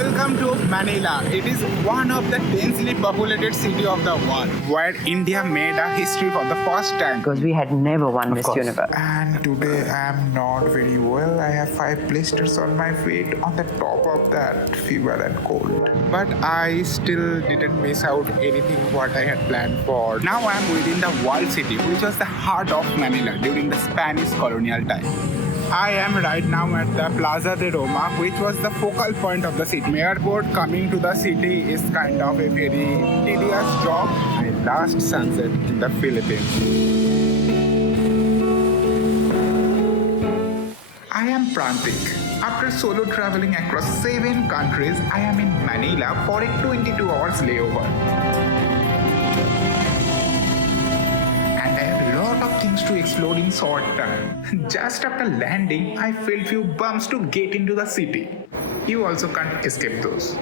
Welcome to Manila. It is one of the densely populated city of the world, where India made a history for the first time. Because we had never won Miss course. Universe. And today I am not very well. I have 5 blisters on my feet. On the top of that, fever and cold. But I still didn't miss out anything what I had planned for. Now I am within the walled city, which was the heart of Manila during the Spanish colonial time. I am right now at the Plaza de Roma, which was the focal point of the city. Airport coming to the city is kind of a very tedious job. My last sunset in the Philippines. I am Prantik. After solo traveling across 7 countries, I am in Manila for a 22 hours layover. And I have a lot of things to explore in short time. Just after landing, I felt few bumps to get into the city. You also can't escape those.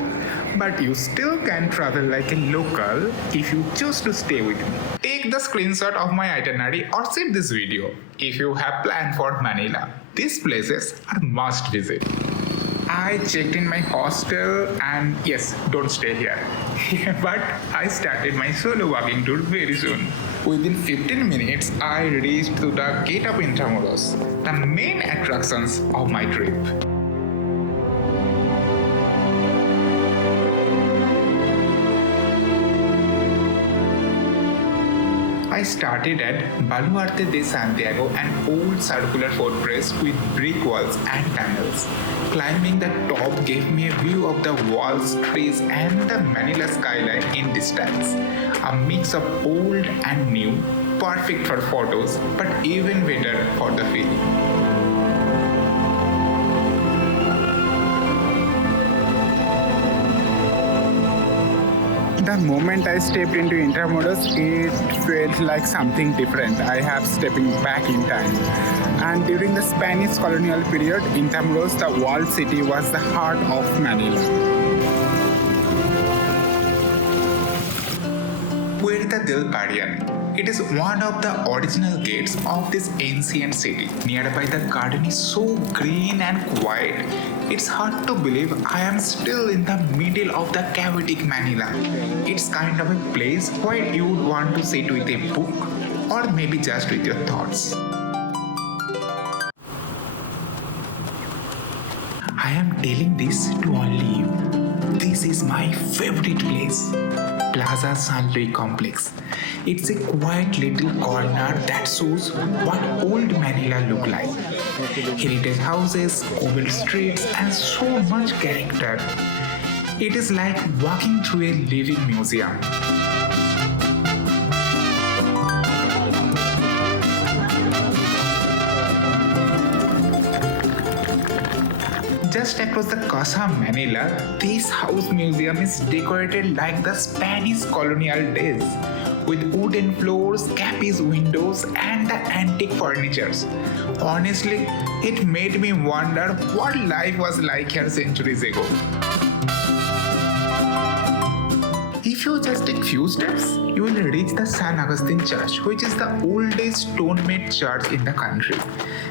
But you still can travel like a local if you choose to stay with me. Take the screenshot of my itinerary or save this video if you have planned for Manila. These places are must visit. I checked in my hostel and yes, don't stay here. But I started my solo walking tour very soon. Within 15 minutes, I reached to the gate of Intramuros, the main attractions of my trip. I started at Baluarte de San Diego, an old circular fortress with brick walls and tunnels. Climbing the top gave me a view of the walls, trees and the Manila skyline in distance. A mix of old and new, perfect for photos but even better for the feeling. The moment I stepped into Intramuros, it felt like something different. I have stepping back in time. And during the Spanish colonial period, Intramuros, the walled city, was the heart of Manila. Puerta del Parian. It is one of the original gates of this ancient city. Nearby, the garden is so green and quiet. It's hard to believe I am still in the middle of the chaotic Manila. It's kind of a place where you would want to sit with a book or maybe just with your thoughts. I am telling this to only you. This is my favorite place, Plaza San Luis complex. It's a quiet little corner that shows what old Manila looked like. Heritage houses, cobbled streets, and so much character. It is like walking through a living museum. Just across the Casa, Manila, this house museum is decorated like the Spanish colonial days, with wooden floors, capiz windows, and the antique furnitures. Honestly, it made me wonder what life was like here centuries ago. If you just take few steps, you will reach the San Agustin Church, which is the oldest stone-made church in the country.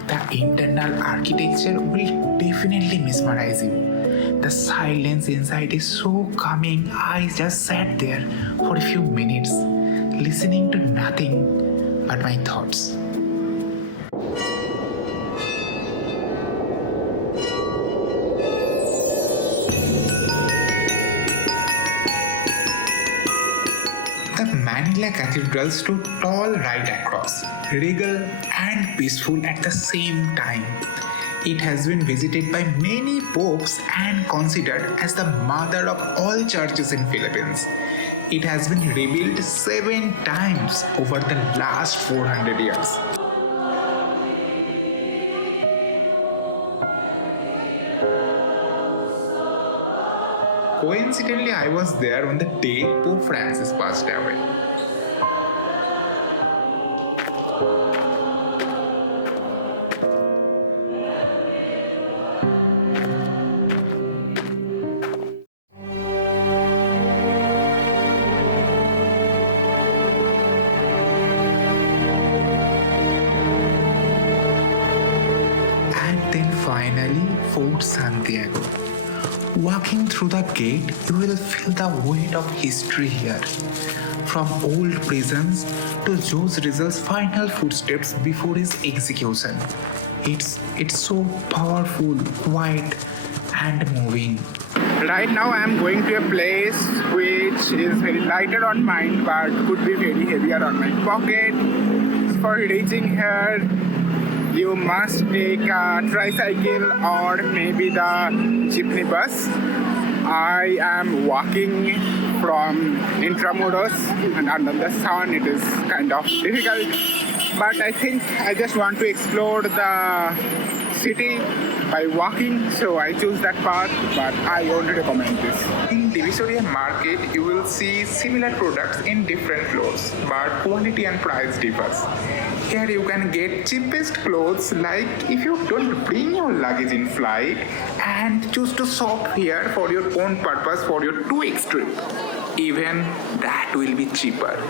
The internal architecture will definitely mesmerize you. The silence inside is so calming. I just sat there for a few minutes, listening to nothing but my thoughts. The Manila Cathedral stood tall right across, regal and peaceful at the same time. It has been visited by many popes and considered as the mother of all churches in Philippines. It has been rebuilt 7 times over the last 400 years. Coincidentally, I was there on the day Pope Francis passed away. And then finally, Fort Santiago. Walking through the gate, you will feel the weight of history here. From old prisons to Jose Rizal's final footsteps before his execution. It's so powerful, quiet, and moving. Right now I am going to a place which is very lighter on mind but could be very heavier on my pocket. For reaching here, you must take a tricycle or maybe the jeepney bus. I am walking from Intramuros and under the sun it is kind of difficult, but I think I just want to explore the city by walking, so I choose that path, but I won't recommend this. In Divisoria Market, you will see similar products in different floors, but quality and price differs. Here you can get cheapest clothes, like if you don't bring your luggage in flight and choose to shop here for your own purpose for your 2 weeks trip. Even that will be cheaper.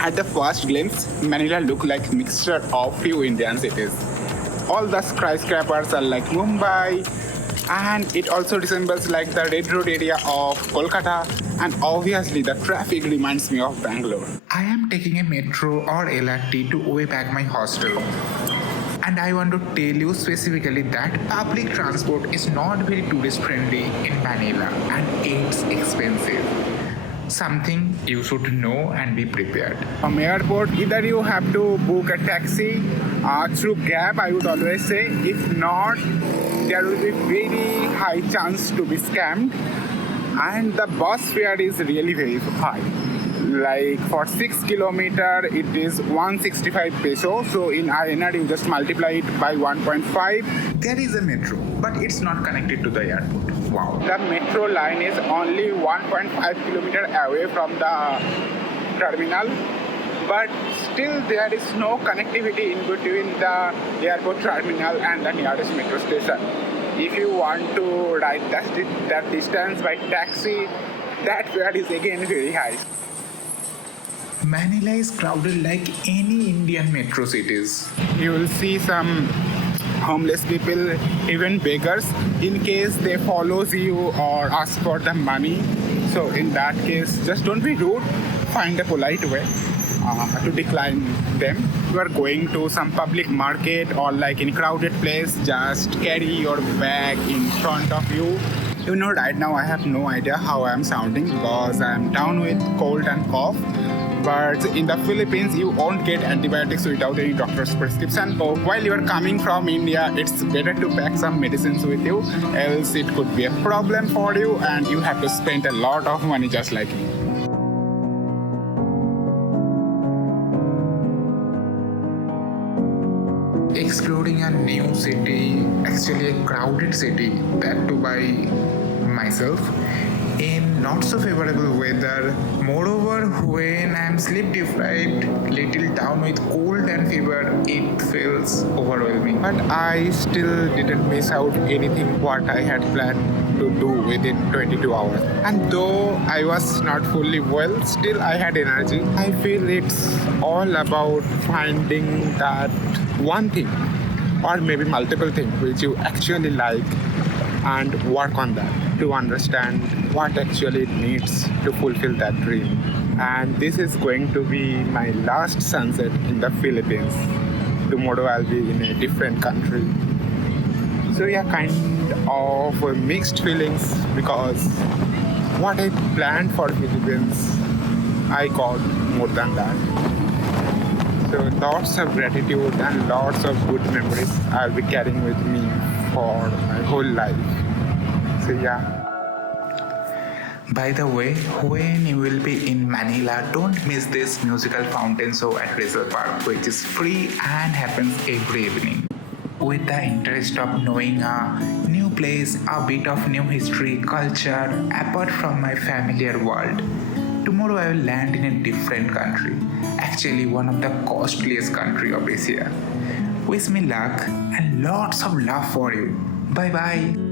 At the first glimpse, Manila looked like a mixture of few Indian cities. All the skyscrapers are like Mumbai, and it also resembles like the Red Road area of Kolkata, and obviously the traffic reminds me of Bangalore. I am taking a metro or LRT to way back my hostel. And I want to tell you specifically that public transport is not very tourist friendly in Manila and it's expensive. Something you should know and be prepared. From airport, either you have to book a taxi through Grab, I would always say. If not, there will be very high chance to be scammed. And the bus fare is really very high. Like for 6 kilometer, it is 165 peso. So in INR, you just multiply it by 1.5. There is a metro, but it's not connected to the airport. Wow. The metro line is only 1.5 kilometer away from the terminal, but still there is no connectivity in between the airport terminal and the nearest metro station. If you want to ride that distance by taxi, that fare is again very high. Manila is crowded like any Indian metro cities. You will see some homeless people, even beggars, in case they follows you or ask for the money. So in that case, just don't be rude, find a polite way to decline them. You are going to some public market or like in crowded place, just carry your bag in front of you. You know, right now I have no idea how I am sounding because I am down with cold and cough. But in the Philippines, you won't get antibiotics without any doctor's prescription. So while you are coming from India, it's better to pack some medicines with you, else it could be a problem for you and you have to spend a lot of money just like me. Exploring a new city, actually a crowded city, that too by myself, in not so favorable weather. Moreover, when I am sleep deprived, little down with cold and fever, it feels overwhelming. But I still didn't miss out anything what I had planned to do within 22 hours. And though I was not fully well, still I had energy. I feel it's all about finding that one thing or maybe multiple things which you actually like and work on that to understand what actually it needs to fulfill that dream. And this is going to be my last sunset in the Philippines. Tomorrow I'll be in a different country. So yeah, kind of mixed feelings because what I planned for Philippines, I got more than that. So lots of gratitude and lots of good memories I'll be carrying with me for my whole life. So yeah. By the way, when you will be in Manila, don't miss this musical fountain show at Rizal Park, which is free and happens every evening. With the interest of knowing a new place, a bit of new history, culture, apart from my familiar world. Tomorrow I will land in a different country, actually one of the costliest country of Asia. Wish me luck and lots of love for you. Bye bye.